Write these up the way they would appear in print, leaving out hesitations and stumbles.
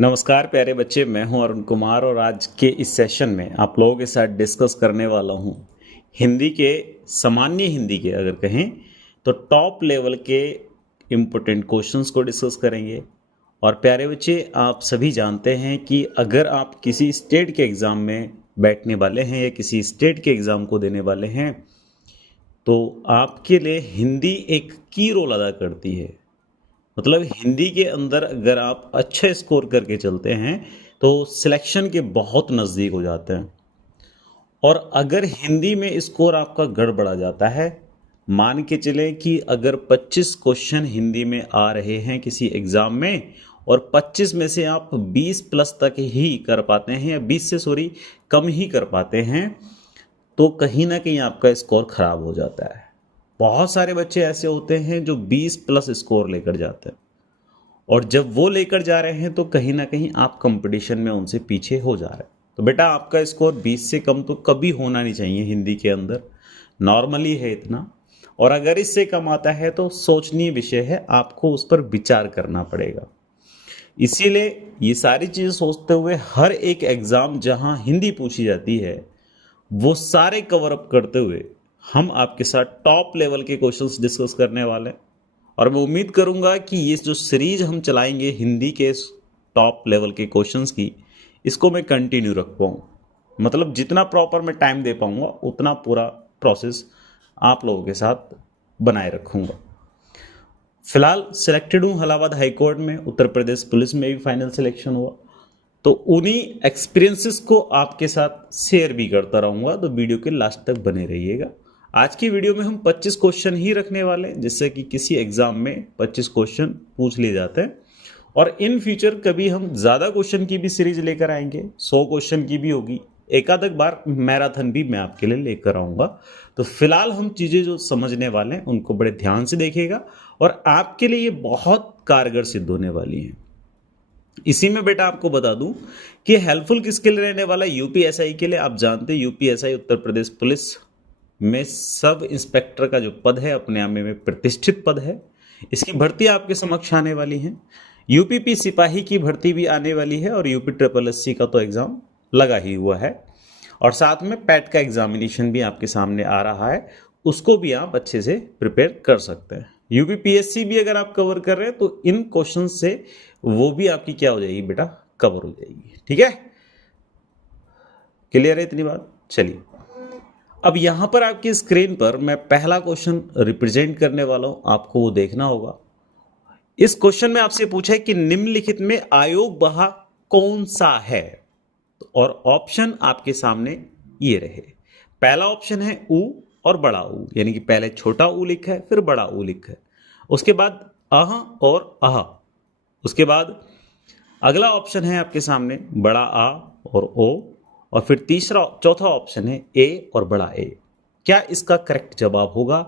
नमस्कार प्यारे बच्चे, मैं हूं अरुण कुमार और आज के इस सेशन में आप लोगों के साथ डिस्कस करने वाला हूं हिंदी के सामान्य हिंदी के अगर कहें तो टॉप लेवल के इम्पोर्टेंट क्वेश्चंस को डिस्कस करेंगे। और प्यारे बच्चे, आप सभी जानते हैं कि अगर आप किसी स्टेट के एग्ज़ाम में बैठने वाले हैं या किसी स्टेट के एग्ज़ाम को देने वाले हैं तो आपके लिए हिंदी एक की रोल अदा करती है। मतलब हिंदी के अंदर अगर आप अच्छे स्कोर करके चलते हैं तो सिलेक्शन के बहुत नज़दीक हो जाते हैं। और अगर हिंदी में स्कोर आपका गड़बड़ा जाता है, मान के चलें कि अगर 25 क्वेश्चन हिंदी में आ रहे हैं किसी एग्ज़ाम में और 25 में से आप 20 प्लस तक ही कर पाते हैं या 20 से सॉरी कम ही कर पाते हैं, तो कहीं ना कहीं आपका स्कोर ख़राब हो जाता है। बहुत सारे बच्चे ऐसे होते हैं जो 20 प्लस स्कोर लेकर जाते हैं और जब वो लेकर जा रहे हैं तो कहीं ना कहीं आप कंपटीशन में उनसे पीछे हो जा रहे हैं। तो बेटा, आपका स्कोर 20 से कम तो कभी होना नहीं चाहिए हिंदी के अंदर, नॉर्मली है इतना। और अगर इससे कम आता है तो सोचनीय विषय है, आपको उस पर विचार करना पड़ेगा। इसीलिए ये सारी चीज़ें सोचते हुए हर एक एग्ज़ाम जहां हिंदी पूछी जाती है वो सारे कवर अप करते हुए हम आपके साथ टॉप लेवल के क्वेश्चंस डिस्कस करने वाले हैं। और मैं उम्मीद करूंगा कि ये जो सीरीज हम चलाएंगे हिंदी के टॉप लेवल के क्वेश्चंस की, इसको मैं कंटिन्यू रख पाऊँ। मतलब जितना प्रॉपर मैं टाइम दे पाऊंगा उतना पूरा प्रोसेस आप लोगों के साथ बनाए रखूंगा। फिलहाल सिलेक्टेड हूँ इलाहाबाद हाई कोर्ट में, उत्तर प्रदेश पुलिस में भी फाइनल सिलेक्शन हुआ, तो उन्हीं एक्सपीरियंसेस को आपके साथ शेयर भी करता रहूँगा। तो वीडियो के लास्ट तक बने रहिएगा। आज की वीडियो में हम 25 क्वेश्चन ही रखने वाले हैं, जिससे कि किसी एग्जाम में 25 क्वेश्चन पूछ लिए जाते हैं। और इन फ्यूचर कभी हम ज़्यादा क्वेश्चन की भी सीरीज लेकर आएंगे, 100 क्वेश्चन की भी होगी, एक आध बार मैराथन भी मैं आपके लिए लेकर आऊँगा। तो फिलहाल हम चीज़ें जो समझने वाले हैं उनको बड़े ध्यान से देखिएगा और आपके लिए ये बहुत कारगर सिद्ध होने वाली हैं। इसी में बेटा आपको बता दूं कि हेल्पफुल किसके लिए रहने वाला है, यूपीएसआई के लिए। आप जानते हैं यूपीएसआई उत्तर प्रदेश पुलिस में सब इंस्पेक्टर का जो पद है अपने आप में प्रतिष्ठित पद है। इसकी भर्ती आपके समक्ष आने वाली है। यूपीपी सिपाही की भर्ती भी आने वाली है और यूपी ट्रिपल एससी का तो एग्जाम लगा ही हुआ है। और साथ में पैट का एग्जामिनेशन भी आपके सामने आ रहा है, उसको भी आप अच्छे से प्रिपेयर कर सकते हैं। यूपीपीएससी भी अगर आप कवर कर रहे हैं तो इन क्वेश्चन से वो भी आपकी क्या हो जाएगी बेटा, कवर हो जाएगी। ठीक है, क्लियर है इतनी बात। चलिए, अब यहां पर आपकी स्क्रीन पर मैं पहला क्वेश्चन रिप्रेजेंट करने वाला हूं, आपको वो देखना होगा। इस क्वेश्चन में आपसे पूछा है कि निम्नलिखित में आयोग बहा कौन सा है, और ऑप्शन आपके सामने ये रहे। पहला ऑप्शन है ऊ और बड़ा ऊ, यानी कि पहले छोटा ऊ लिखा है फिर बड़ा ऊ लिखा है, उसके बाद अह और अह, उसके बाद अगला ऑप्शन है आपके सामने बड़ा आ और ओ, और फिर चौथा ऑप्शन है ए और बड़ा ए। क्या इसका करेक्ट जवाब होगा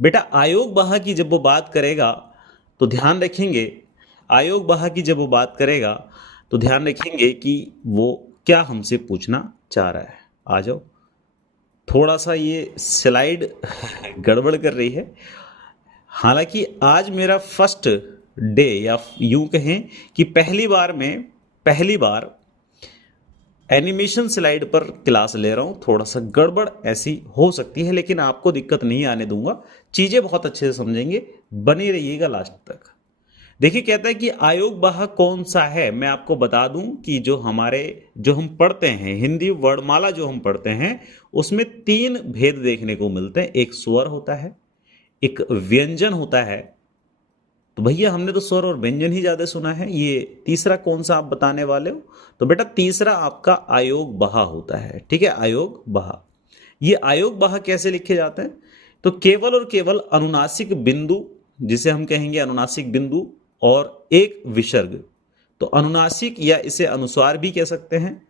बेटा? आयोग बहा की जब वो बात करेगा तो ध्यान रखेंगे, आयोग बहा की जब वो बात करेगा तो ध्यान रखेंगे कि वो क्या हमसे पूछना चाह रहा है। आ जाओ, थोड़ा सा ये स्लाइड गड़बड़ कर रही है। हालांकि आज मेरा फर्स्ट डे, या यूं कहें कि पहली बार एनिमेशन स्लाइड पर क्लास ले रहा हूं। थोड़ा सा गड़बड़ ऐसी हो सकती है, लेकिन आपको दिक्कत नहीं आने दूंगा, चीजें बहुत अच्छे से समझेंगे, बने रहिएगा लास्ट तक। देखिए, कहता है कि आयोग बहा कौन सा है। मैं आपको बता दूं कि जो हम पढ़ते हैं हिंदी वर्णमाला जो हम पढ़ते हैं उसमें 3 भेद देखने को मिलते हैं। एक स्वर होता है, एक व्यंजन होता है। तो भैया हमने तो स्वर और व्यंजन ही ज्यादा सुना है, ये तीसरा कौन सा आप बताने वाले हो? तो बेटा तीसरा आपका आयोग बहा होता है। ठीक है, आयोग बहा। ये आयोग बहा कैसे लिखे जाते हैं? तो केवल और केवल अनुनासिक बिंदु, जिसे हम कहेंगे अनुनासिक बिंदु, और एक विसर्ग। तो अनुनासिक या इसे अनुस्वार भी कह सकते हैं,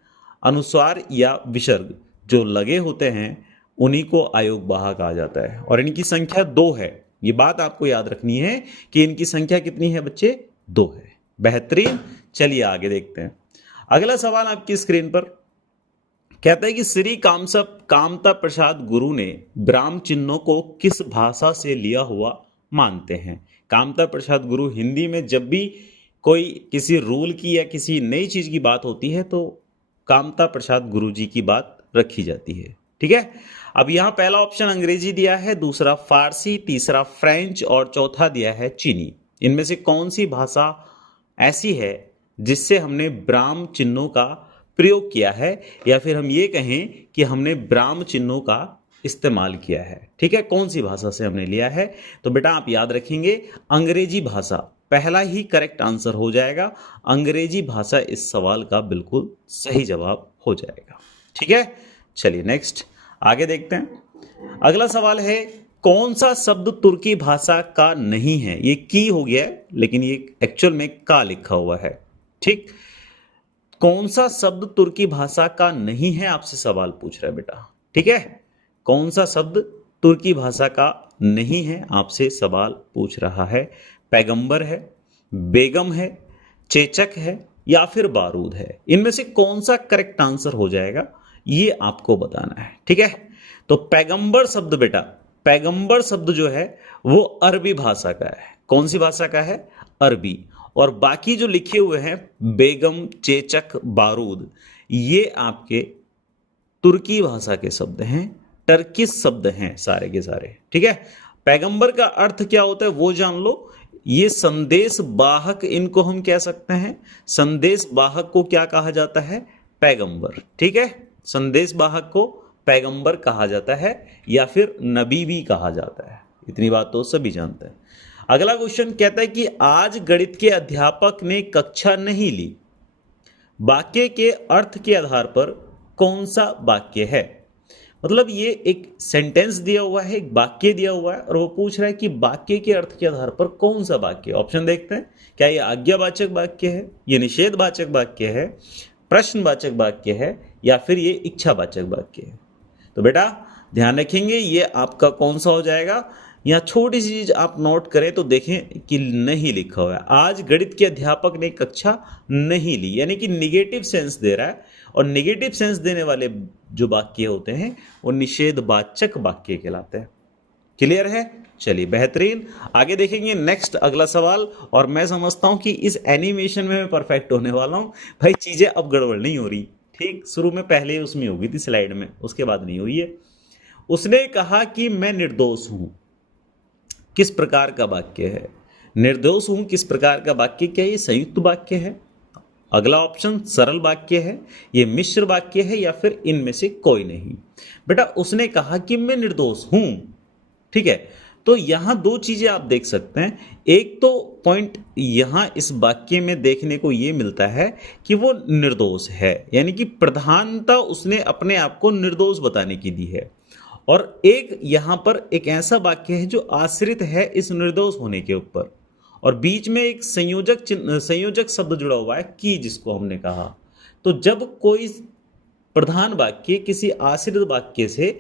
अनुस्वार या विसर्ग जो लगे होते हैं उन्हीं को आयोग बहा कहा जाता है। और इनकी संख्या 2 है। ये बात आपको याद रखनी है कि इनकी संख्या कितनी है बच्चे? 2 है। बेहतरीन। चलिए आगे देखते हैं। अगला सवाल आपकी स्क्रीन पर कहता है कि श्री कामता प्रसाद गुरु ने ब्राह्म चिन्हों को किस भाषा से लिया हुआ मानते हैं? कामता प्रसाद गुरु हिंदी में जब भी कोई किसी रूल की या किसी नई चीज की बात होती है तो कामता प्रसाद गुरुजी की बात रखी जाती है। ठीक है, अब यहां पहला ऑप्शन अंग्रेजी दिया है, दूसरा फारसी, तीसरा फ्रेंच और चौथा दिया है चीनी। इनमें से कौन सी भाषा ऐसी है जिससे हमने ब्राह्म चिन्हों का प्रयोग किया है, या फिर हम ये कहें कि हमने ब्राह्म चिन्हों का इस्तेमाल किया है। ठीक है, कौन सी भाषा से हमने लिया है? तो बेटा आप याद रखेंगे अंग्रेजी भाषा, पहला ही करेक्ट आंसर हो जाएगा। अंग्रेजी भाषा इस सवाल का बिल्कुल सही जवाब हो जाएगा। ठीक है, चलिए नेक्स्ट आगे देखते हैं। अगला सवाल है, कौन सा शब्द तुर्की भाषा का नहीं है? ये की हो गया है लेकिन ये एक्चुअल में का लिखा हुआ है। ठीक, कौन सा शब्द तुर्की भाषा का नहीं है, आपसे सवाल पूछ रहा है बेटा। ठीक है, कौन सा शब्द तुर्की भाषा का नहीं है, आपसे सवाल पूछ रहा है। पैगंबर है, बेगम है, चेचक है या फिर बारूद है? इनमें से कौन सा करेक्ट आंसर हो जाएगा ये आपको बताना है। ठीक है, तो पैगंबर शब्द बेटा, पैगंबर शब्द जो है वो अरबी भाषा का है। कौन सी भाषा का है? अरबी। और बाकी जो लिखे हुए हैं बेगम, चेचक, बारूद, ये आपके तुर्की भाषा के शब्द हैं, टर्किश शब्द हैं सारे के सारे। ठीक है, पैगंबर का अर्थ क्या होता है वो जान लो। ये संदेश वाहक, इनको हम कह सकते हैं। संदेश वाहक को क्या कहा जाता है? पैगंबर। ठीक है, संदेश वाहक को पैगंबर कहा जाता है या फिर नबी भी कहा जाता है। इतनी बात तो सभी जानते हैं। अगला क्वेश्चन कहता है कि आज गणित के अध्यापक ने कक्षा नहीं ली, वाक्य के अर्थ के आधार पर कौन सा वाक्य है? मतलब ये एक सेंटेंस दिया हुआ है, एक वाक्य दिया हुआ है और वो पूछ रहा है कि वाक्य के अर्थ के आधार पर कौन सा वाक्य। ऑप्शन देखते हैं, क्या ये आज्ञावाचक वाक्य है, ये निषेधवाचक वाक्य है, प्रश्नवाचक वाक्य है या फिर ये इच्छावाचक वाक्य है? तो बेटा ध्यान रखेंगे ये आपका कौन सा हो जाएगा। यहाँ छोटी सी चीज आप नोट करें तो देखें कि नहीं लिखा हुआ है। आज गणित के अध्यापक ने कक्षा नहीं ली, यानी कि निगेटिव सेंस दे रहा है, और निगेटिव सेंस देने वाले जो वाक्य होते हैं वो निषेधवाचक वाक्य कहलाते हैं। क्लियर है? चलिए बेहतरीन, आगे देखेंगे नेक्स्ट अगला सवाल। और मैं समझता हूं कि इस एनिमेशन में मैं परफेक्ट होने वाला हूं भाई, चीजें अब गड़बड़ नहीं हो रही। ठीक, शुरू में पहले उसमें हो गई थी स्लाइड में, उसके बाद नहीं हुई है। उसने कहा कि मैं निर्दोष हूं, किस प्रकार का वाक्य है? निर्दोष हूं किस प्रकार का वाक्य? क्या ये संयुक्त वाक्य है? अगला ऑप्शन सरल वाक्य है, ये मिश्र वाक्य है या फिर इनमें से कोई नहीं? बेटा उसने कहा कि मैं निर्दोष हूं। ठीक है, तो यहां दो चीजें आप देख सकते हैं। एक तो पॉइंट यहां इस वाक्य में देखने को यह मिलता है कि वो निर्दोष है, यानी कि प्रधानता उसने अपने आप को निर्दोष बताने की दी है। और एक यहां पर एक ऐसा वाक्य है जो आश्रित है इस निर्दोष होने के ऊपर, और बीच में एक संयोजक शब्द जुड़ा हुआ है की, जिसको हमने कहा। तो जब कोई प्रधान वाक्य किसी आश्रित वाक्य से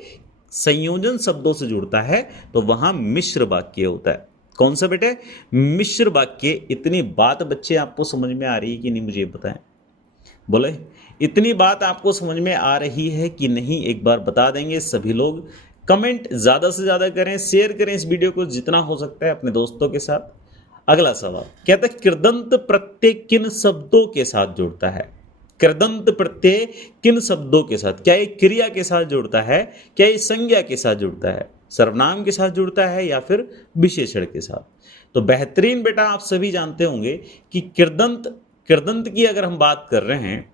संयोजन शब्दों से जुड़ता है तो वहां मिश्र वाक्य होता है। कौन सा बेटे? मिश्र वाक्य। इतनी बात बच्चे आपको समझ में आ रही है कि नहीं मुझे बताएं, बोले इतनी बात आपको समझ में आ रही है कि नहीं? एक बार बता देंगे सभी लोग। कमेंट ज्यादा से ज्यादा करें, शेयर करें इस वीडियो को जितना हो सकता है अपने दोस्तों के साथ। अगला सवाल कहता है कृदंत प्रत्यय किन शब्दों के साथ जुड़ता है? कृदंत प्रत्यय किन शब्दों के साथ? क्या ये क्रिया के साथ जुड़ता है, क्या ये संज्ञा के साथ जुड़ता है, सर्वनाम के साथ जुड़ता है या फिर विशेषण के साथ? तो बेहतरीन बेटा आप सभी जानते होंगे कि कृदंत की अगर हम बात कर रहे हैं,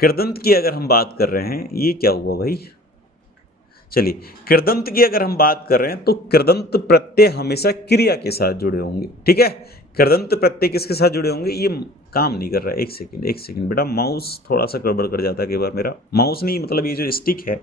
कृदंत की अगर हम बात कर रहे हैं, ये क्या हुआ भाई? चलिए, कृदंत की अगर हम बात कर रहे हैं तो कृदंत प्रत्यय हमेशा क्रिया के साथ जुड़े होंगे। ठीक है, कृदंत प्रत्यय किसके साथ जुड़े होंगे? ये काम नहीं कर रहा है, एक सेकंड बेटा, माउस थोड़ा सा गड़बड़ कर जाता है कई बार मेरा। माउस नहीं, मतलब ये जो स्टिक है,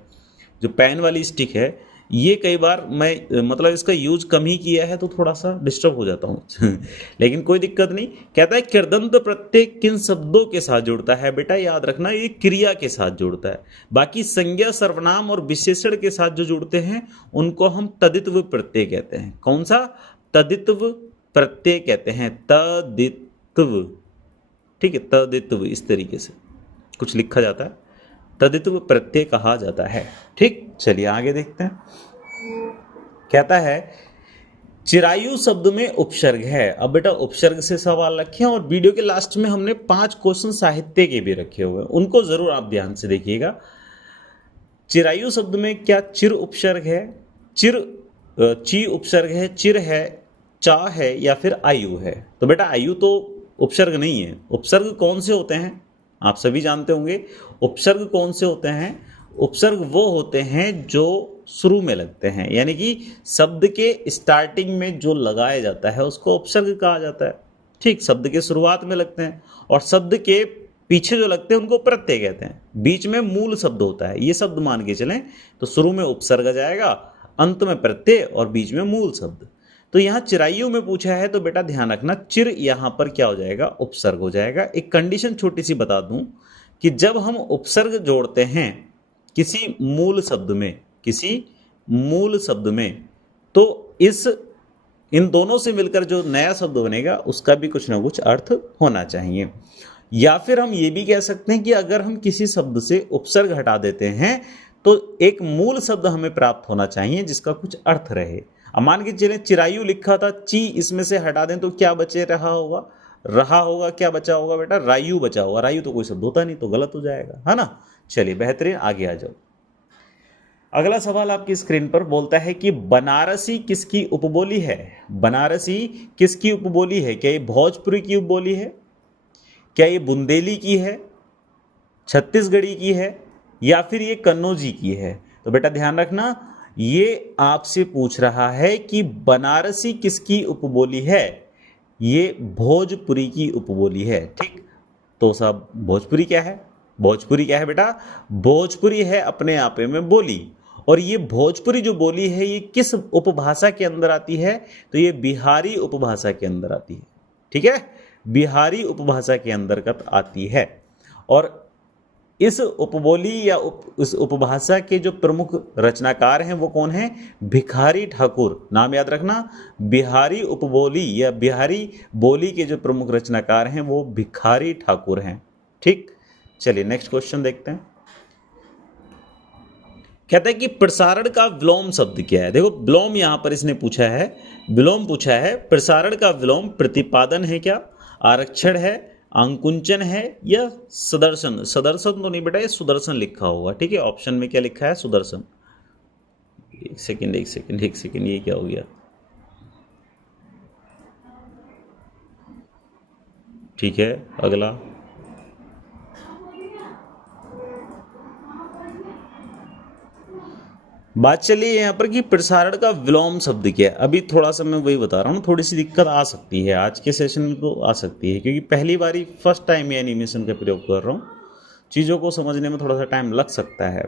जो पेन वाली स्टिक है, ये कई बार मैं मतलब इसका यूज कम ही किया है तो थोड़ा सा डिस्टर्ब हो जाता हूँ लेकिन कोई दिक्कत नहीं। कहता है कृदंत प्रत्यय किन शब्दों के साथ जुड़ता है? बेटा याद रखना ये क्रिया के साथ जुड़ता है। बाकी संज्ञा, सर्वनाम और विशेषण के साथ जो जुड़ते हैं उनको हम तदित्व प्रत्यय कहते हैं। कौन सा? तदित्व प्रत्यय कहते हैं, तदित्व। ठीक है, तदित्व इस तरीके से कुछ लिखा जाता है, तदित्व प्रत्यय कहा जाता है। ठीक, चलिए आगे देखते हैं। कहता है चिरायु शब्द में उपसर्ग है। अब बेटा उपसर्ग से सवाल रखे हैं और वीडियो के लास्ट में हमने 5 क्वेश्चन साहित्य के भी रखे हुए हैं, उनको जरूर आप ध्यान से देखिएगा। चिरायु शब्द में क्या चिर उपसर्ग है, ची उपसर्ग है, चिर है, चा है या फिर आयु है? तो बेटा आयु तो उपसर्ग नहीं है। उपसर्ग कौन से होते हैं आप सभी जानते होंगे। उपसर्ग कौन से होते हैं? उपसर्ग वो होते हैं जो शुरू में लगते हैं, यानी कि शब्द के स्टार्टिंग में जो लगाया जाता है उसको उपसर्ग कहा जाता है। ठीक, शब्द के शुरुआत में लगते हैं और शब्द के पीछे जो लगते हैं उनको प्रत्यय कहते हैं। बीच में मूल शब्द होता है, ये शब्द मान के चलें तो शुरू में उपसर्ग जाएगा, अंत में प्रत्यय और बीच में मूल शब्द। तो यहाँ चिरायु में पूछा है तो बेटा ध्यान रखना, चिर यहाँ पर क्या हो जाएगा? उपसर्ग हो जाएगा। एक कंडीशन छोटी सी बता दूं कि जब हम उपसर्ग जोड़ते हैं किसी मूल शब्द में तो इन दोनों से मिलकर जो नया शब्द बनेगा उसका भी कुछ ना कुछ अर्थ होना चाहिए। या फिर हम ये भी कह सकते हैं कि अगर हम किसी शब्द से उपसर्ग हटा देते हैं तो एक मूल शब्द हमें प्राप्त होना चाहिए जिसका कुछ अर्थ रहे। अब मान के चलें चिरायु लिखा था, ची इसमें से हटा दें तो क्या बचे रहा होगा क्या बचा होगा बेटा? रायु बचा होगा। रायु तो कोई शब्द होता नहीं, तो गलत हो जाएगा, है ना। चलिए बेहतरीन, आगे आ जाओ। अगला सवाल आपकी स्क्रीन पर बोलता है कि बनारसी किसकी उपबोली है? बनारसी किसकी उपबोली है? क्या ये भोजपुरी की उपबोली है, क्या ये बुंदेली की है, छत्तीसगढ़ी की है या फिर ये कन्नौजी की है? तो बेटा ध्यान रखना, ये आपसे पूछ रहा है कि बनारसी किसकी उपबोली है। ये भोजपुरी की उपबोली है। ठीक, तो साहब भोजपुरी क्या है? भोजपुरी क्या है बेटा? भोजपुरी है अपने आप में बोली। और ये भोजपुरी जो बोली है ये किस उपभाषा के अंदर आती है? तो ये बिहारी उपभाषा के अंदर आती है। ठीक है, बिहारी उपभाषा के अंतर्गत आती है। और इस उपबोली या इस उपभाषा के जो प्रमुख रचनाकार हैं वो कौन हैं? भिखारी ठाकुर। नाम याद रखना, बिहारी उपबोली या बिहारी बोली के जो प्रमुख रचनाकार हैं वो भिखारी ठाकुर हैं। ठीक, चलिए नेक्स्ट क्वेश्चन देखते हैं। कहता है कि प्रसारण का विलोम शब्द क्या है? देखो विलोम यहां पर इसने पूछा है, विलोम पूछा है। प्रसारण का विलोम प्रतिपादन है क्या, आरक्षण है, अंकुंचन है या सदर्शन? सदर्शन तो नहीं बेटा, ये सुदर्शन लिखा होगा। ठीक है, ऑप्शन में क्या लिखा है? सुदर्शन। एक सेकंड, ये क्या हो गया? ठीक है, अगला। बात चलिए यहाँ पर कि प्रसारण का विलोम शब्द क्या है। अभी थोड़ा सा मैं वही बता रहा हूँ, थोड़ी सी दिक्कत आ सकती है आज के सेशन में, तो आ सकती है क्योंकि पहली बारी फर्स्ट टाइम ये एनिमेशन का प्रयोग कर रहा हूँ, चीज़ों को समझने में थोड़ा सा टाइम लग सकता है।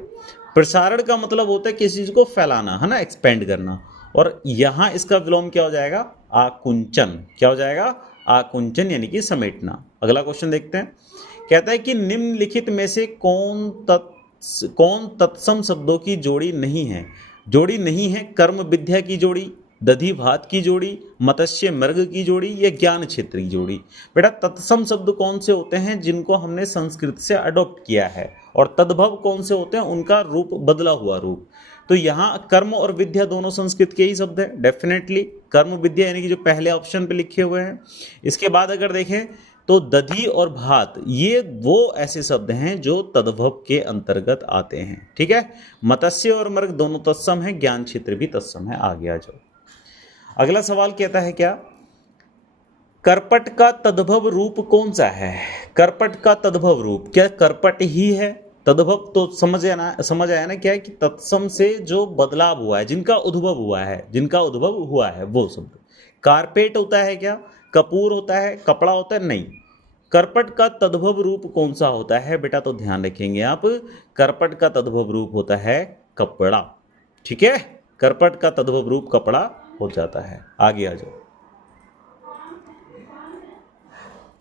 प्रसारण का मतलब होता है किसी चीज़ को फैलाना, है ना, एक्सपेंड करना। और यहाँ इसका विलोम क्या हो जाएगा? आकुंचन। क्या हो जाएगा? आकुंचन, यानी कि समेटना। अगला क्वेश्चन देखते हैं। कहता है कि निम्नलिखित में से कौन तत्सम शब्दों की जोड़ी नहीं है? जोड़ी नहीं है, कर्म विद्या की जोड़ी, दधी भात की जोड़ी, मत्स्य मृग की जोड़ी या ज्ञान क्षेत्र की जोड़ी। बेटा तत्सम शब्द कौन से होते हैं? जिनको हमने संस्कृत से अडॉप्ट किया है। और तद्भव कौन से होते हैं? उनका रूप बदला हुआ रूप। तो यहाँ कर्म और विद्या दोनों संस्कृत के ही शब्द हैं, डेफिनेटली। कर्म विद्या यानी कि जो पहले ऑप्शन पे लिखे हुए हैं। इसके बाद अगर देखें तो दधी और भात, ये वो ऐसे शब्द हैं जो तद्भव के अंतर्गत आते हैं। ठीक है, मत्स्य और मृग दोनों तत्सम है, ज्ञान क्षेत्र भी तत्सम है। आगे आ जाओ। अगला सवाल कहता है क्या? करपट का तद्भव रूप कौन सा है? करपट का तद्भव रूप क्या करपट ही है? तद्भव तो समझ आया ना, क्या है कि तत्सम से जो बदलाव हुआ है, जिनका उद्भव हुआ है वो शब्द। कारपेट होता है क्या? कपूर होता है? कपड़ा होता है? नहीं। करपट का तद्भव रूप कौन सा होता है बेटा? तो ध्यान रखेंगे आप, करपट का तद्भव रूप होता है कपड़ा। ठीक है, करपट का तद्भव रूप कपड़ा हो जाता है। आगे आ जाओ।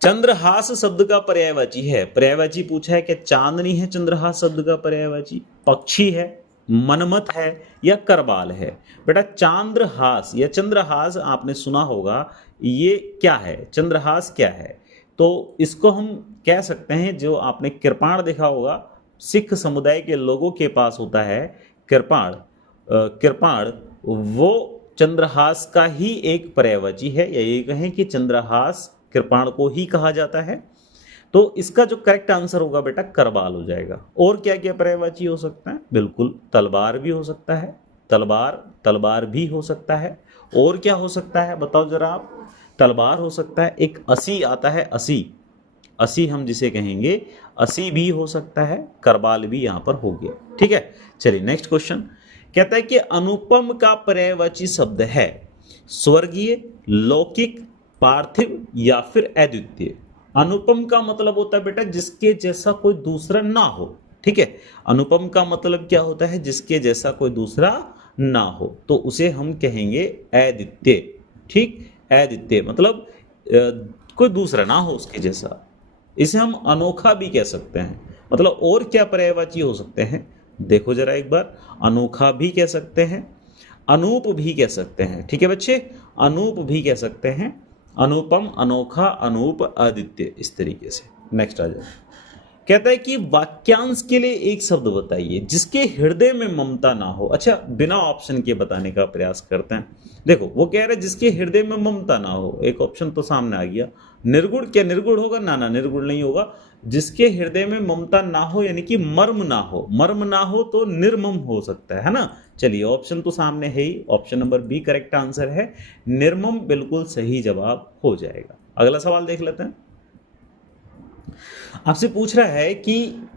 चंद्रहास शब्द का पर्यायवाची है। पर्यायवाची पूछा है कि चांदनी है चंद्रहास शब्द का पर्यायवाची, पक्षी है, मनमथ है या करबाल है? बेटा चंद्रहास या चंद्रहास आपने सुना होगा, ये क्या है? चंद्रहास क्या है? तो इसको हम कह सकते हैं, जो आपने कृपाण देखा होगा, सिख समुदाय के लोगों के पास होता है कृपाण। वो चंद्रहास का ही एक पर्यायवाची है, या ये कहें कि चंद्रहास कृपाण को ही कहा जाता है। तो इसका जो करेक्ट आंसर होगा बेटा करबाल हो जाएगा। और क्या क्या पर्यायवाची हो सकता है? बिल्कुल तलवार भी हो सकता है, तलवार भी हो सकता है। और क्या हो सकता है बताओ जरा आप? तलवार हो सकता है, एक असी आता है, असी हम जिसे कहेंगे, असी भी हो सकता है, करबाल भी यहां पर हो गया। ठीक है, चलिए नेक्स्ट क्वेश्चन कहता है कि अनुपम का पर्यायवाची शब्द है स्वर्गीय, लौकिक, पार्थिव या फिर अद्वितीय। अनुपम का मतलब होता है बेटा जिसके जैसा कोई दूसरा ना हो। ठीक है, अनुपम का मतलब क्या होता है? जिसके जैसा कोई दूसरा ना हो, तो उसे हम कहेंगे अद्वितीय। ठीक, अद्वितीय मतलब कोई दूसरा ना हो उसके जैसा। इसे हम अनोखा भी कह सकते हैं। मतलब और क्या पर्यायवाची हो सकते हैं? देखो जरा एक बार, अनोखा भी कह सकते हैं, अनूप भी कह सकते हैं। ठीक है बच्चे, अनूप भी कह सकते हैं, अनुपम, अनोखा, अनूप, अद्वितीय, इस तरीके से। नेक्स्ट आ जाए, कहता है कि वाक्यांश के लिए एक शब्द बताइए जिसके हृदय में ममता ना हो। अच्छा, बिना ऑप्शन के बताने का प्रयास करते हैं। देखो वो कह रहे हैं जिसके हृदय में ममता ना हो, एक ऑप्शन तो सामने आ गया। निर्गुण, क्या निर्गुण होगा? ना, निर्गुण नहीं होगा। जिसके हृदय में ममता ना हो यानी कि मर्म ना हो, मर्म ना हो तो निर्मम हो सकता है ना। चलिए ऑप्शन तो सामने है ही, option number B correct answer है, निर्मम बिल्कुल सही जवाब हो जाएगा। अगला सवाल देख लेते हैं। आपसे पूछ रहा है कि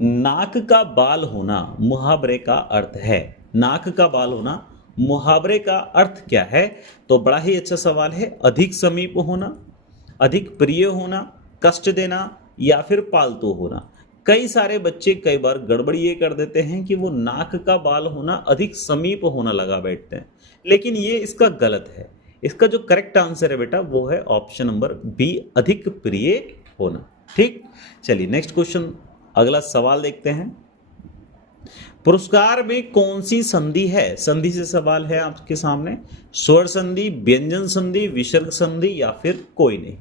नाक का बाल होना मुहावरे का अर्थ है। नाक का बाल होना मुहावरे का अर्थ क्या है? तो बड़ा ही अच्छा सवाल है। अधिक समीप होना, अधिक प्रिय होना, कष्ट देना या फिर पालतू होना। कई सारे बच्चे कई बार गड़बड़ ये कर देते हैं कि वो नाक का बाल होना अधिक समीप होना लगा बैठते हैं, लेकिन ये इसका गलत है। इसका जो करेक्ट आंसर है बेटा वो है ऑप्शन नंबर बी, अधिक प्रिय होना। ठीक, चलिए नेक्स्ट क्वेश्चन, अगला सवाल देखते हैं। पुरस्कार में कौन सी संधि है? संधि से सवाल है आपके सामने। स्वर संधि, व्यंजन संधि, विसर्ग संधि या फिर कोई नहीं।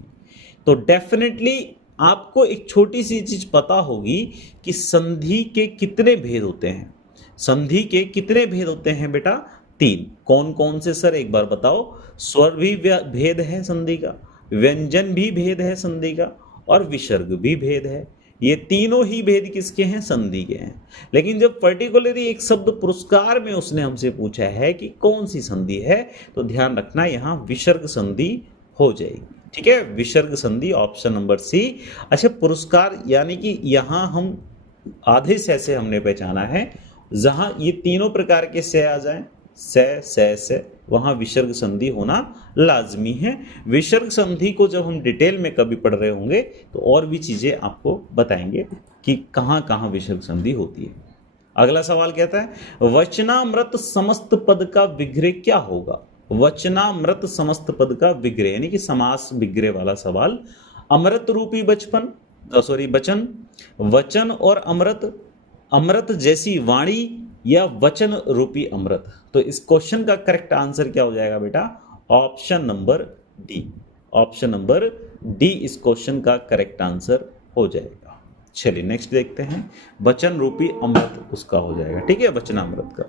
तो डेफिनेटली आपको एक छोटी सी चीज पता होगी कि संधि के कितने भेद होते हैं। संधि के कितने भेद होते हैं बेटा? 3। कौन कौन से सर, एक बार बताओ। स्वर भी भेद है संधि का, व्यंजन भी भेद है संधि का, और विसर्ग भी भेद है। ये तीनों ही भेद किसके हैं? संधि के हैं। लेकिन जब पर्टिकुलरली एक शब्द पुरस्कार में उसने हमसे पूछा है कि कौन सी संधि है, तो ध्यान रखना यहां विसर्ग संधि हो जाएगी। ठीक है, विसर्ग संधि, ऑप्शन नंबर सी। अच्छा, पुरस्कार यानी कि यहां हम आधे से हमने पहचाना है, जहां ये तीनों प्रकार के से आ जाएं, से वहां विसर्ग संधि होना लाजमी है। विसर्ग संधि को जब हम डिटेल में कभी पढ़ रहे होंगे तो और भी चीजें आपको बताएंगे कि कहां कहां विसर्ग संधि होती है। अगला सवाल कहता है वचनामृत समस्त पद का विग्रह क्या होगा? वचनामृत समस्त पद का विग्रह यानी कि समास विग्रह वाला सवाल। अमृत रूपी बचपन, वचन, वचन और अमृत, अमृत जैसी वाणी या वचन रूपी अमृत। तो इस क्वेश्चन का करेक्ट आंसर क्या हो जाएगा बेटा? Option number D. Option number D इस क्वेश्चन का करेक्ट आंसर हो जाएगा। चलिए नेक्स्ट देखते हैं, वचन रूपी अमृत उसका हो जाएगा। ठीक है, वचनामृत का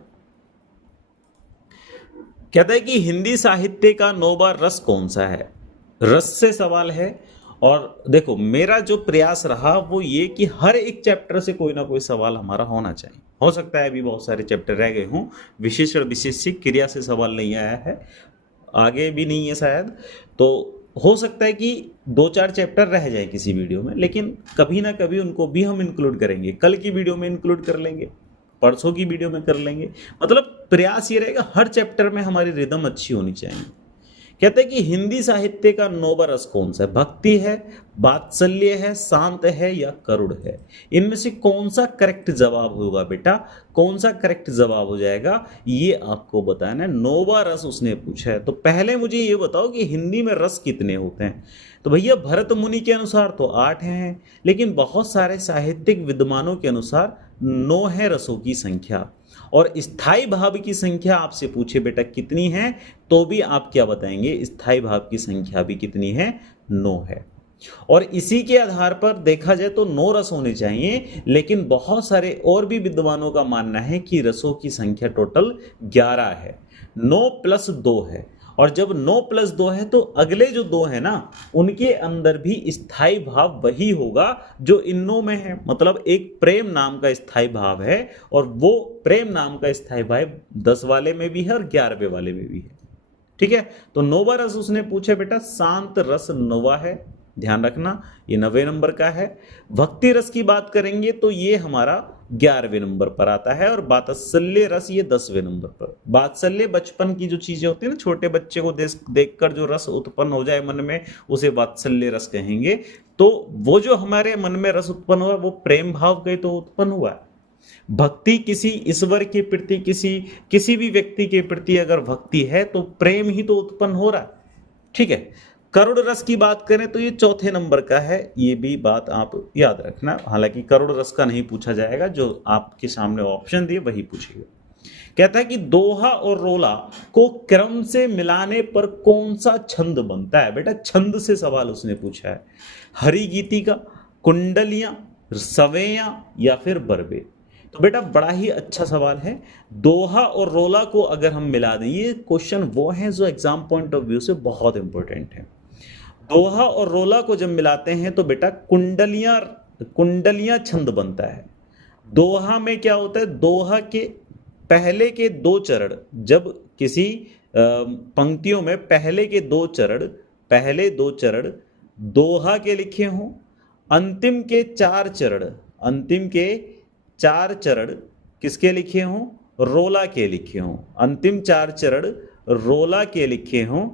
कहता है कि हिंदी साहित्य का नौवा रस कौन सा है? रस से सवाल है। और देखो मेरा जो प्रयास रहा वो ये कि हर एक चैप्टर से कोई ना कोई सवाल हमारा होना चाहिए। हो सकता है अभी बहुत सारे चैप्टर रह गए हों, विशेषण विशेषिक क्रिया से सवाल नहीं आया है, आगे भी नहीं है शायद, तो हो सकता है कि 2-4 चैप्टर रह जाए किसी वीडियो में, लेकिन कभी ना कभी उनको भी हम इंक्लूड करेंगे। कल की वीडियो में इंक्लूड कर लेंगे, परसों की वीडियो में कर लेंगे। मतलब प्रयास ये रहेगा हर चैप्टर में हमारी रिदम अच्छी होनी चाहिए। कहते हैं कि हिंदी साहित्य का नौवा रस कौन सा है? भक्ति है, वात्सल्य है, शांत है या करुण है? इनमें से कौन सा करेक्ट जवाब होगा बेटा? कौन सा करेक्ट जवाब हो जाएगा ये आपको बताना है। नौवा रस उसने पूछा है, तो पहले मुझे ये बताओ कि हिंदी में रस कितने होते हैं? तो भैया भरत मुनि के अनुसार तो 8 हैं, लेकिन बहुत सारे साहित्यिक विद्वानों के अनुसार 9 है रसों की संख्या। और स्थाई भाव की संख्या आपसे पूछे बेटा कितनी है, तो भी आप क्या बताएंगे? स्थाई भाव की संख्या भी कितनी है? 9 है। और इसी के आधार पर देखा जाए तो 9 रस होने चाहिए, लेकिन बहुत सारे और भी विद्वानों का मानना है कि रसों की संख्या टोटल 11 है, 9 प्लस 2 है। और जब 9 प्लस 2 है तो अगले जो 2 है ना, उनके अंदर भी स्थायी भाव वही होगा जो इनों में है। मतलब एक प्रेम नाम का स्थायी भाव है, और वो प्रेम नाम का स्थायी भाव 10 वाले में भी है और 11वें वाले में भी है। ठीक है, तो नोवा रस उसने पूछे बेटा, शांत रस नोवा है, ध्यान रखना ये 9वें नंबर का है। भक्ति रस की बात करेंगे तो ये हमारा 11वें नंबर पर आता है, और वात्सल्य रस ये 10वें नंबर पर। वात्सल्य बचपन की जो चीजें होती है ना, छोटे बच्चे को देखकर जो रस उत्पन्न हो जाए मन में, उसे वात्सल्य रस कहेंगे। तो वो जो हमारे मन में रस उत्पन्न हुआ वो प्रेम भाव के तो उत्पन्न हुआ है। भक्ति किसी ईश्वर के प्रति, किसी भी व्यक्ति के प्रति अगर भक्ति है तो प्रेम ही तो उत्पन्न हो रहा है। ठीक है, करुण रस की बात करें तो ये 4थे नंबर का है, ये भी बात आप याद रखना। हालांकि करुण रस का नहीं पूछा जाएगा, जो आपके सामने ऑप्शन दिए वही पूछेगा। कहता है कि दोहा और रोला को क्रम से मिलाने पर कौन सा छंद बनता है। बेटा छंद से सवाल उसने पूछा है, हरि गीतिका, कुंडलियां, सवेयां या फिर बरबे। तो बेटा बड़ा ही अच्छा सवाल है। दोहा और रोला को अगर हम मिला दें, ये क्वेश्चन वो है जो एग्जाम पॉइंट ऑफ व्यू से बहुत इंपॉर्टेंट है। दोहा और रोला को जब मिलाते हैं तो बेटा कुंडलियां छंद बनता है। दोहा में क्या होता है, दोहा के पहले के 2 चरण, जब किसी पंक्तियों में पहले 2 चरण दोहा के लिखे हों, अंतिम के 4 चरण किसके लिखे हों, रोला के लिखे हों। अंतिम 4 चरण रोला के लिखे हों,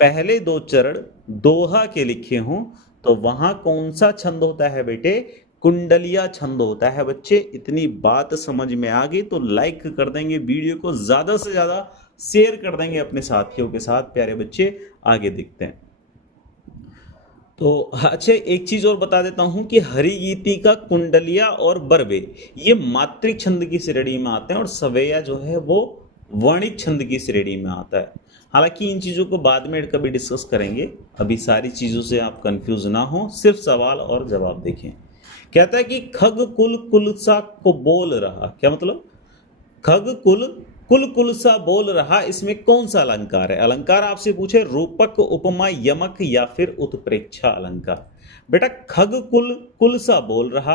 पहले 2 चरण दोहा के लिखे हों, तो वहां कौन सा छंद होता है बेटे, कुंडलिया छंद होता है। बच्चे इतनी बात समझ में आ गई तो लाइक कर देंगे, वीडियो को ज्यादा से ज्यादा शेयर कर देंगे अपने साथियों के साथ। प्यारे बच्चे आगे दिखते हैं। तो अच्छा एक चीज और बता देता हूं कि हरिगीति का कुंडलिया और बरबे ये मात्रिक छंद की श्रेणी में आते हैं, और सवेया जो है वो वर्णिक छंद की श्रेणी में आता है। हालांकि इन चीजों को बाद में कभी डिस्कस करेंगे, अभी सारी चीजों से आप कंफ्यूज ना हो, सिर्फ सवाल और जवाब देखें। कहता है कि खग कुल कुलसा को बोल रहा, क्या मतलब, खग कुल सा बोल रहा, इसमें कौन सा अलंकार है। अलंकार आपसे पूछे रूपक, उपमा, यमक या फिर उत्प्रेक्षा अलंकार। बेटा खग कुल सा बोल रहा,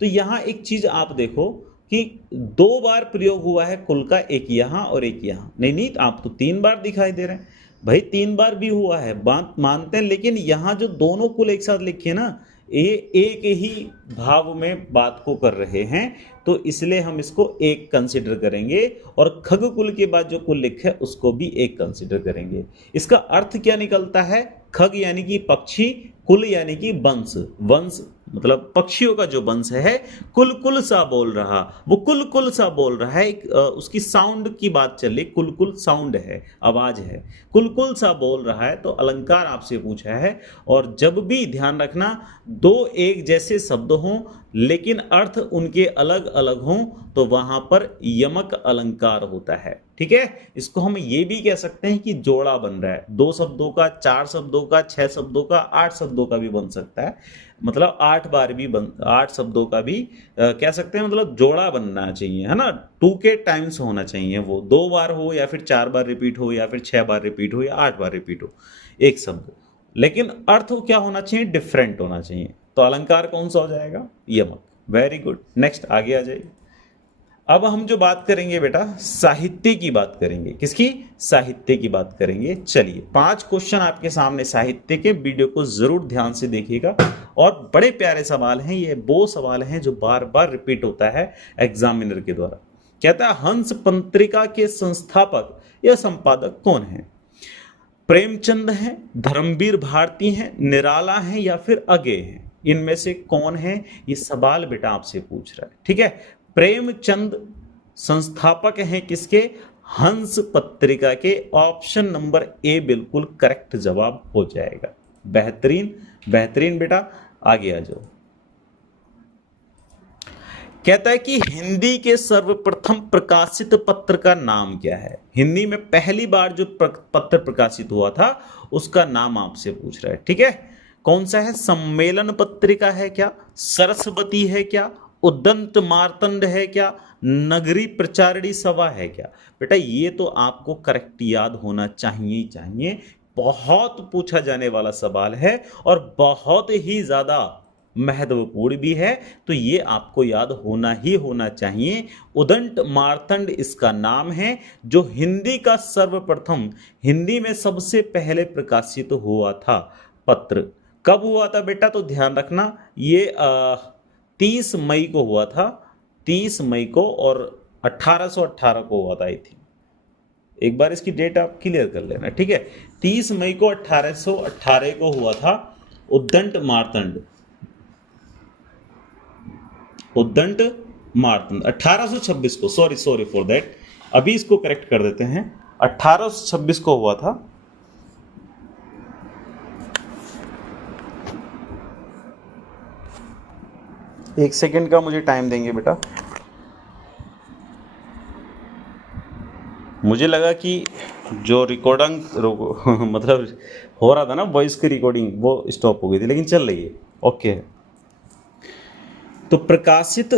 तो यहां एक चीज आप देखो कि 2 बार प्रयोग हुआ है कुल का, एक यहां और एक यहां। नहीं आप तो 3 बार दिखाई दे रहे हैं भाई, 3 बार भी हुआ है बात मानते हैं, लेकिन यहां जो दोनों कुल एक साथ लिखे ना, ये एक ही भाव में बात को कर रहे हैं, तो इसलिए हम इसको एक कंसिडर करेंगे, और खग कुल के बाद जो कुल लिखे उसको भी एक कंसिडर करेंगे। इसका अर्थ क्या निकलता है, खग यानी कि पक्षी, कुल यानी कि वंश मतलब पक्षियों का जो वंश है। कुल सा बोल रहा, वो कुल सा बोल रहा है, उसकी साउंड की बात चल रही, कुल साउंड है, आवाज है, कुल सा बोल रहा है। तो अलंकार आपसे पूछा है, और जब भी ध्यान रखना 2 एक जैसे शब्द हों लेकिन अर्थ उनके अलग अलग हों, तो वहां पर यमक अलंकार होता है। ठीक है, इसको हम ये भी कह सकते हैं कि जोड़ा बन रहा है, 2 शब्दों का, 4 शब्दों का, 6 शब्दों का, 8 शब्दों का भी बन सकता है। मतलब 8 बार भी 8 शब्दों का भी कह सकते हैं, मतलब जोड़ा बनना चाहिए, है ना। 2 के टाइम्स होना चाहिए, वो 2 बार हो या फिर 4 बार रिपीट हो या फिर 6 बार रिपीट हो या 8 बार रिपीट हो एक शब्द, लेकिन अर्थ क्या होना चाहिए, डिफरेंट होना चाहिए। तो अलंकार कौन सा हो जाएगा, यमक। वेरी गुड, नेक्स्ट आगे आ जाइए। अब हम जो बात करेंगे बेटा साहित्य की बात करेंगे, किसकी, साहित्य की बात करेंगे। चलिए 5 क्वेश्चन आपके सामने साहित्य के, वीडियो को जरूर ध्यान से देखिएगा, और बड़े प्यारे सवाल हैं ये, वो सवाल हैं जो बार बार रिपीट होता है एग्जामिनर के द्वारा। कहता है हंस पत्रिका के संस्थापक या संपादक कौन है। प्रेमचंद हैं, धर्मवीर भारती हैं, निराला हैं या फिर अगे हैं, इनमें से कौन है, ये सवाल बेटा आपसे पूछ रहा है। ठीक है, प्रेमचंद संस्थापक हैं किसके, हंस पत्रिका के। ऑप्शन नंबर ए बिल्कुल करेक्ट जवाब हो जाएगा। बेहतरीन बेटा, आगे आ जाओ। कहता है कि हिंदी के सर्वप्रथम प्रकाशित पत्र का नाम क्या है। हिंदी में पहली बार जो पत्र प्रकाशित हुआ था उसका नाम आपसे पूछ रहा है। ठीक है, कौन सा है? सम्मेलन पत्रिका है क्या? सरस्वती है क्या? उदंत मार्तंड है क्या? नगरी प्रचारिणी सभा है क्या? बेटा ये तो आपको करेक्ट याद होना चाहिए ही चाहिए। बहुत पूछा जाने वाला सवाल है और बहुत ही ज्यादा महत्वपूर्ण भी है, तो ये आपको याद होना चाहिए। उदंत मार्तंड इसका नाम है, जो हिंदी का सर्वप्रथम, हिंदी में सबसे पहले प्रकाशित हुआ था पत्र। कब हुआ था बेटा? तो ध्यान रखना, ये 30 मई को हुआ था, 30 मई को, और 1818 को हुआ था आई थिंक। एक बार इसकी डेट आप क्लियर कर लेना, ठीक है। 30 मई को 1818 को हुआ था उद्दंड मार्तंड, उद्दंड मार्तंड। 1826 को, सॉरी फॉर दैट, अभी इसको करेक्ट कर देते हैं, 1826 को हुआ था। एक सेकंड का मुझे टाइम देंगे बेटा। मुझे लगा कि जो रिकॉर्डिंग मतलब हो रहा था ना वॉइस की रिकॉर्डिंग, वो स्टॉप हो गई थी, लेकिन चल रही है, ओके। तो प्रकाशित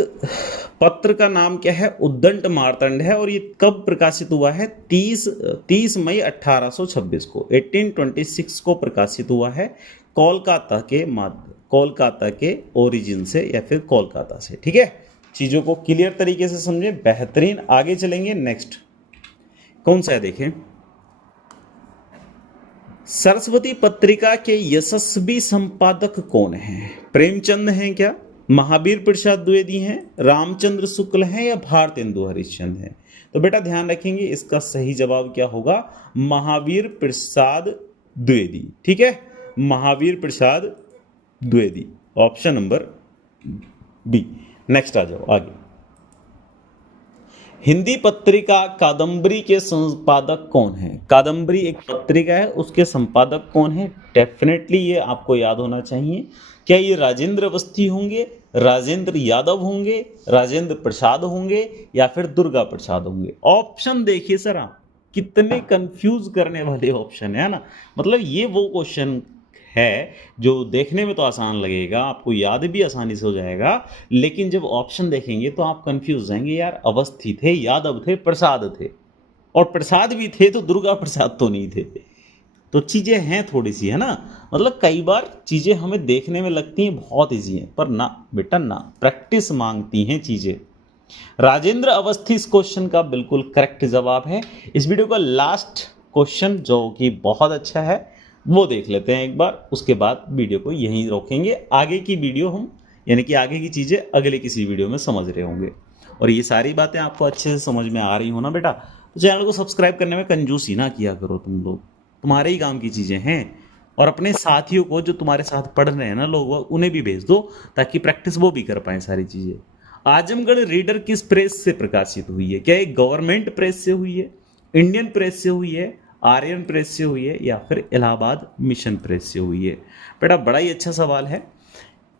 पत्र का नाम क्या है? उद्दंड मार्तंड है, और ये कब प्रकाशित हुआ है? 30 मई 1826 को, 1826 को प्रकाशित हुआ है, कोलकाता के ओरिजिन से, या फिर कोलकाता से, ठीक है। चीजों को क्लियर तरीके से समझे, बेहतरीन। आगे चलेंगे, नेक्स्ट कौन सा है देखें। सरस्वती पत्रिका के यशस्वी संपादक कौन हैं? प्रेमचंद हैं क्या? महावीर प्रसाद द्विवेदी हैं? रामचंद्र शुक्ल हैं? या भारतेंदु हरिश्चंद्र हैं? तो बेटा ध्यान रखेंगे, इसका सही जवाब क्या होगा? महावीर प्रसाद द्विवेदी, ठीक है, Mahavir Prasad Dwivedi, option number B. Next आ जाओ आगे। हिंदी पत्रिका कादम्बरी के संपादक कौन है? कादम्बरी एक पत्रिका है, उसके संपादक कौन है? डेफिनेटली ये आपको याद होना चाहिए। क्या ये राजेंद्र अवस्थी होंगे, राजेंद्र यादव होंगे, राजेंद्र प्रसाद होंगे, या फिर दुर्गा प्रसाद होंगे? ऑप्शन देखिए सर आप, कितने कंफ्यूज करने वाले ऑप्शन है ना। मतलब ये वो क्वेश्चन है जो देखने में तो आसान लगेगा, आपको याद भी आसानी से हो जाएगा, लेकिन जब ऑप्शन देखेंगे तो आप कंफ्यूज हो जाएंगे, यार अवस्थी थे, यादव थे, प्रसाद थे, और प्रसाद भी थे तो दुर्गा प्रसाद तो नहीं थे। तो चीजें हैं थोड़ी सी, है ना। मतलब कई बार चीजें हमें देखने में लगती हैं बहुत ईजी हैं, पर ना बेटा ना, प्रैक्टिस मांगती हैं चीजें। राजेंद्र अवस्थी इस क्वेश्चन का बिल्कुल करेक्ट जवाब है। इस वीडियो का लास्ट क्वेश्चन जो कि बहुत अच्छा है वो देख लेते हैं एक बार, उसके बाद वीडियो को यहीं रोकेंगे। आगे की वीडियो हम, यानी कि आगे की चीज़ें अगले किसी वीडियो में समझ रहे होंगे। और ये सारी बातें आपको अच्छे से समझ में आ रही हो ना बेटा, तो चैनल को सब्सक्राइब करने में कंजूसी ना किया करो तुम लोग, तुम्हारे ही काम की चीज़ें हैं। और अपने साथियों को, जो तुम्हारे साथ पढ़ रहे हैं ना लोग, उन्हें भी भेज दो, ताकि प्रैक्टिस वो भी कर पाएँ सारी चीज़ें। आजमगढ़ रीडर किस प्रेस से प्रकाशित हुई है? क्या एक गवर्नमेंट प्रेस से हुई है, इंडियन प्रेस से हुई है, आर्यन प्रेस से हुई है, या फिर इलाहाबाद मिशन प्रेस से हुई है? बेटा बड़ा ही अच्छा सवाल है।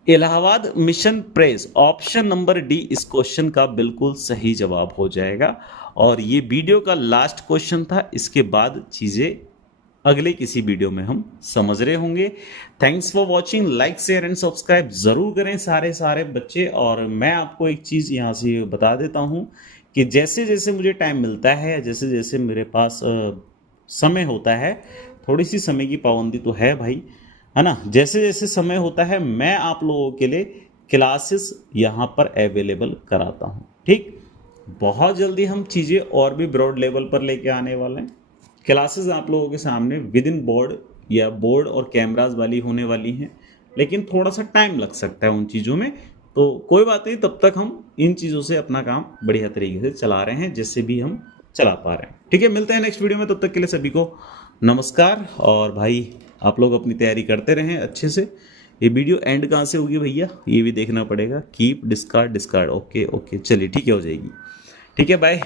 Allahabad mission press, option number D इस क्वेश्चन का बिल्कुल सही जवाब हो जाएगा। और ये वीडियो का लास्ट क्वेश्चन था, इसके बाद चीजें अगले किसी वीडियो में हम समझ रहे होंगे। Thanks for watching, like share and subscribe जरूर करें सारे बच्चे। और मैं आपको एक चीज यहाँ से बता देता हूँ कि जैसे जैसे मुझे टाइम मिलता है, जैसे जैसे मेरे पास समय होता है, थोड़ी सी समय की पाबंदी तो है भाई, है ना, जैसे जैसे समय होता है मैं आप लोगों के लिए क्लासेस यहाँ पर अवेलेबल कराता हूँ, ठीक। बहुत जल्दी हम चीज़ें और भी ब्रॉड लेवल पर लेके आने वाले हैं। क्लासेस आप लोगों के सामने विद इन बोर्ड या बोर्ड और कैमराज वाली होने वाली हैं, लेकिन थोड़ा सा टाइम लग सकता है उन चीज़ों में, तो कोई बात नहीं, तब तक हम इन चीज़ों से अपना काम बढ़िया तरीके से चला रहे हैं, जिससे भी हम चला पा रहे हैं, ठीक है। मिलते हैं नेक्स्ट वीडियो में, तब तक के लिए सभी को नमस्कार। और भाई आप लोग अपनी तैयारी करते रहें अच्छे से। ये वीडियो एंड कहाँ से होगी भैया, ये भी देखना पड़ेगा। कीप डिस्कार्ड, ओके चलिए ठीक है, हो जाएगी, ठीक है, बाय।